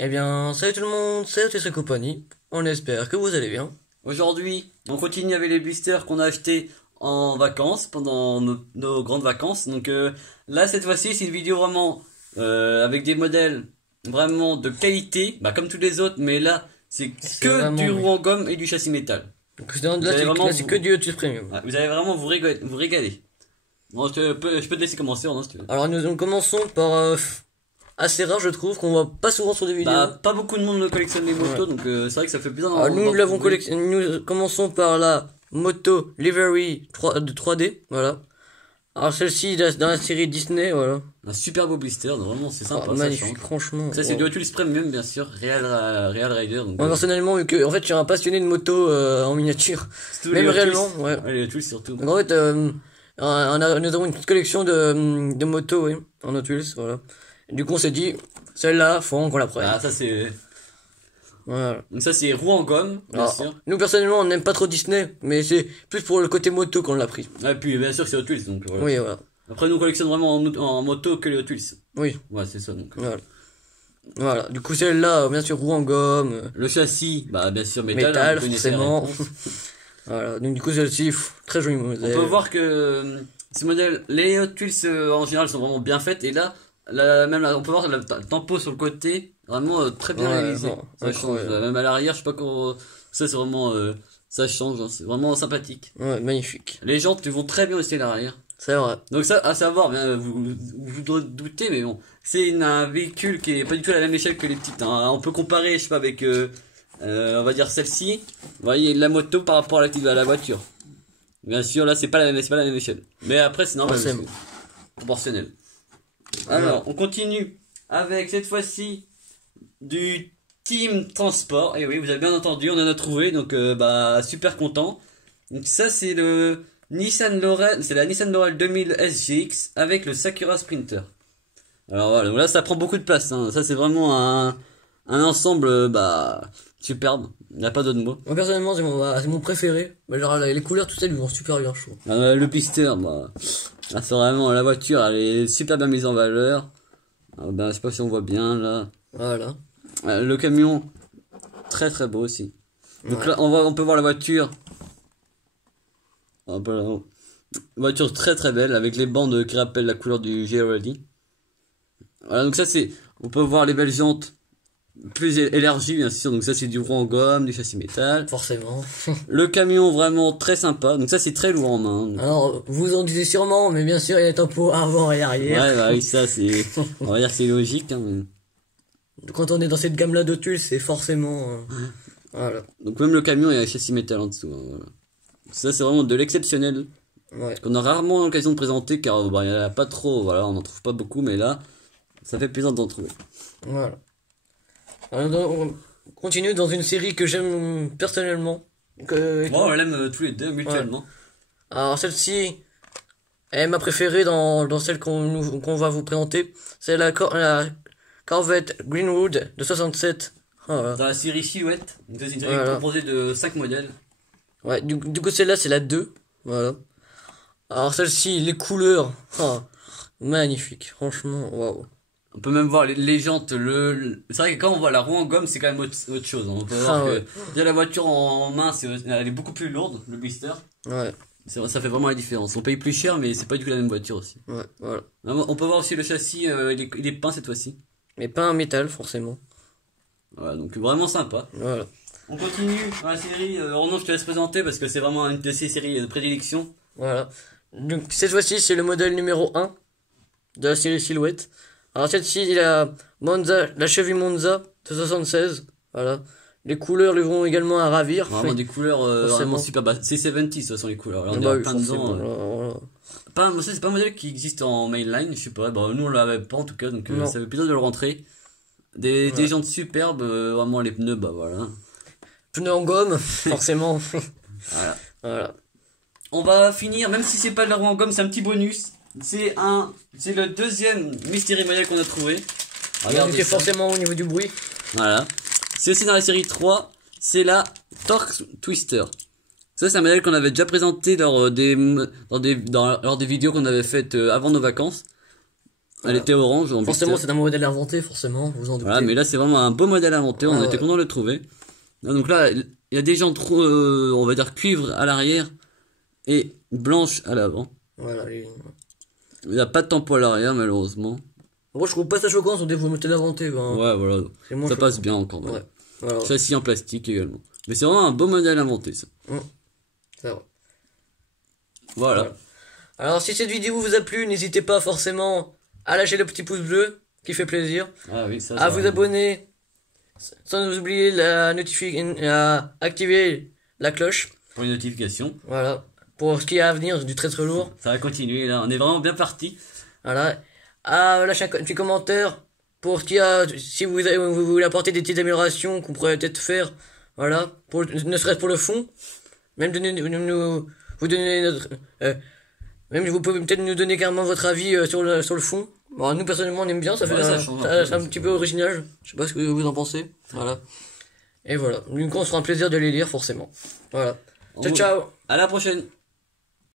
Eh bien, salut tout le monde, c'est TC Compagnie. On espère que vous allez bien. Aujourd'hui, on continue avec les blisters qu'on a achetés en vacances, pendant nos grandes vacances. Donc là, cette fois-ci, c'est une vidéo vraiment avec des modèles vraiment de qualité, bah, comme tous les autres, mais là, c'est que vraiment, du oui. roue en gomme et du châssis métal. Donc, Là, c'est que du Lotus Premium. Vous allez vraiment vous régaler. Bon, je peux te laisser commencer, Ronan, si tu veux. Alors, nous commençons par assez rare, je trouve, qu'on voit pas souvent sur des vidéos. Bah, pas beaucoup de monde collectionne les motos, donc c'est vrai que ça fait plaisir Alors, nous l'avons trouver. collectionné. Nous commençons par la moto Livery 3D, voilà. Alors, celle-ci dans la série Disney, voilà. Un super beau blister, donc vraiment c'est sympa, ça Magnifique, change. franchement. Ça c'est du Hot Wheels Premium bien sûr, Real Rider. Donc, Moi, personnellement, vu que en fait, je suis un passionné de moto en miniature, tous même les Hot Wheels. réellement, ouais. Ouais, les Hot Wheels surtout. Donc en fait, nous avons une petite collection de motos, oui, en Hot Wheels, voilà. Et du coup, on s'est dit, celle-là, faut qu'on la prenne. Ah ça c'est... Voilà. Donc ça c'est roue en gomme, bien Alors, sûr. nous, personnellement, on n'aime pas trop Disney, mais c'est plus pour le côté moto qu'on l'a pris. Et puis bien sûr c'est Hot Wheels, donc voilà. Oui, voilà. Après nous on collectionne vraiment en moto que les Hot Wheels. Oui, Ouais c'est ça donc. voilà. Voilà. Du coup, celle-là, bien sûr, roue en gomme, Le châssis, bah bien sûr métal. métal, vous connaissez la forcément. réponse. Voilà. Donc, du coup, celle-ci, très joli On modèle. peut voir que ces modèles, les Hot Wheels en général sont vraiment bien faites et là, on peut voir le tempo sur le côté, vraiment très bien Ouais, réalisé. bon, Ça change, incroyable. même à l'arrière, je sais pas comment, ça c'est vraiment, ça change, hein, c'est vraiment sympathique. Ouais, magnifique. Les jantes vont très bien aussi à l'arrière. C'est vrai. Donc ça, à savoir, bien, vous doutez, mais bon, c'est un véhicule qui est pas du tout à la même échelle que les petites. Hein. On peut comparer, je sais pas, avec, on va dire celle-ci. Vous voyez la moto par rapport à la voiture. Bien sûr, là c'est pas la même échelle. Mais après c'est normal, Forcément. c'est proportionnel. Alors, on continue avec cette fois-ci du Team Transport. Et oui, vous avez bien entendu, on en a trouvé, donc bah super content. Donc ça c'est le Nissan Laurel, c'est la Nissan Laurel 2000 SGX avec le Sakura Sprinter. Alors voilà, donc là ça prend beaucoup de place. Hein. Ça c'est vraiment un ensemble bah superbe. Il n'y a pas d'autre mot. Moi, personnellement, c'est mon préféré. Bah, genre, les couleurs, tout ça, ils vont super bien, je trouve. Le pisteur, bah, là, c'est vraiment la voiture, elle est super bien mise en valeur. Ben, je sais pas si on voit bien là. Voilà. Le camion, très très beau aussi. Donc Ouais. là, on peut voir la voiture. Une voiture très très belle avec les bandes qui rappellent la couleur du GRD. Voilà, donc ça c'est, on peut voir les belles jantes plus élargies bien sûr. Donc ça c'est du roue en gomme, du châssis métal. Forcément. Le camion vraiment très sympa. Donc ça c'est très lourd en main. Hein. Alors, vous en disiez sûrement, mais bien sûr, il y a des tempos avant et arrière. Ouais, bah oui, ça c'est, on va dire que c'est logique. Hein, mais... Quand on est dans cette gamme-là de tuiles, c'est forcément... voilà. Donc même le camion, il y a un châssis métal en dessous. Hein, voilà. Ça c'est vraiment de l'exceptionnel Ouais. qu'on a rarement l'occasion de présenter car bah, il n'y en a pas trop. Voilà, on n'en trouve pas beaucoup, mais là, ça fait plaisir d'en trouver. Voilà. Alors, on continue dans une série que j'aime personnellement. Bon, on l'aime tous les deux mutuellement. Alors, celle-ci est ma préférée dans celle qu'on va vous présenter. C'est la Corvette Greenwood de 67. Voilà. Dans la série Silhouette, donc c'est une série Voilà. composée de 5 modèles. Ouais, du coup, celle-là, c'est la 2. Voilà. Alors, celle-ci, les couleurs. Magnifique. Franchement, waouh. On peut même voir les jantes. C'est vrai que quand on voit la roue en gomme, c'est quand même autre chose. Hein. On peut voir ouais. que déjà la voiture en main, elle est beaucoup plus lourde, le blister. Ouais, Ça fait vraiment la différence. On paye plus cher, mais c'est pas du tout la même voiture aussi. ouais, voilà. On peut voir aussi le châssis, il est peint cette fois-ci. Mais pas un métal, forcément. Voilà, donc vraiment sympa. Voilà. On continue dans la série. Ronan, je te laisse présenter parce que c'est vraiment une de ces séries de prédilection. Voilà. Donc, cette fois-ci, c'est le modèle numéro 1 de la série Silhouette. Alors, celle-ci, il a la cheville Monza de 76. Voilà. Les couleurs lui vont également à ravir. Vraiment des couleurs vraiment super. Bah, c'est 70, ce sont les couleurs. Là, on est Bah en oui, plein dedans. forcément, voilà. Ça, c'est pas un modèle qui existe en mainline, je sais pas. Bah, nous, on l'avait pas en tout cas, donc Non. ça fait plaisir de le rentrer. Des jantes superbes, vraiment les pneus, bah voilà. Pneus en gomme, forcément. Voilà. Voilà. On va finir, même si c'est pas de la roue en gomme, c'est un petit bonus. C'est le deuxième mystery modèle qu'on a trouvé. Regardez ça. forcément au niveau du bruit. Voilà. C'est aussi dans la série 3, c'est la Torque Twister. Ça, c'est un modèle qu'on avait déjà présenté lors des vidéos qu'on avait faites avant nos vacances. Elle était orange en Forcément, blister. c'est un modèle inventé, forcément, vous en doutez. Voilà, mais là c'est vraiment un beau modèle inventé, on Ah, était ouais. content de le trouver. Donc là, il y a des jantes, on va dire cuivre à l'arrière et blanche à l'avant. Voilà. Il n'y a pas de tampon à l'arrière malheureusement. Moi, je trouve pas ça choquant sur des modèles inventés, quoi. Ouais, voilà, C'est moins ça choquant. passe bien encore. Ouais. Voilà. Châssis en plastique également. Mais c'est vraiment un beau modèle inventé ça. C'est vrai. Voilà. Voilà. Alors, si cette vidéo vous a plu, n'hésitez pas forcément à lâcher le petit pouce bleu, qui fait plaisir, Ah oui, ça. à vous abonner, sans oublier la notification, à activer la cloche, Pour une notification. voilà, pour ce qui est à venir du très très lourd, Ça va continuer là, on est vraiment bien parti. voilà, à lâcher un petit commentaire pour ce qui a, si vous voulez apporter des petites améliorations qu'on pourrait peut-être faire, voilà, pour, ne serait-ce pour le fond, même vous donner notre, même vous pouvez peut-être nous donner carrément votre avis sur le fond. Bon, nous personnellement on aime bien, ça fait Ouais, ça change un peu, c'est un petit peu original. Je sais pas ce que vous en pensez. Voilà. Et voilà. Du coup on se fera un plaisir de les lire forcément. Voilà. Ciao ciao. À la prochaine.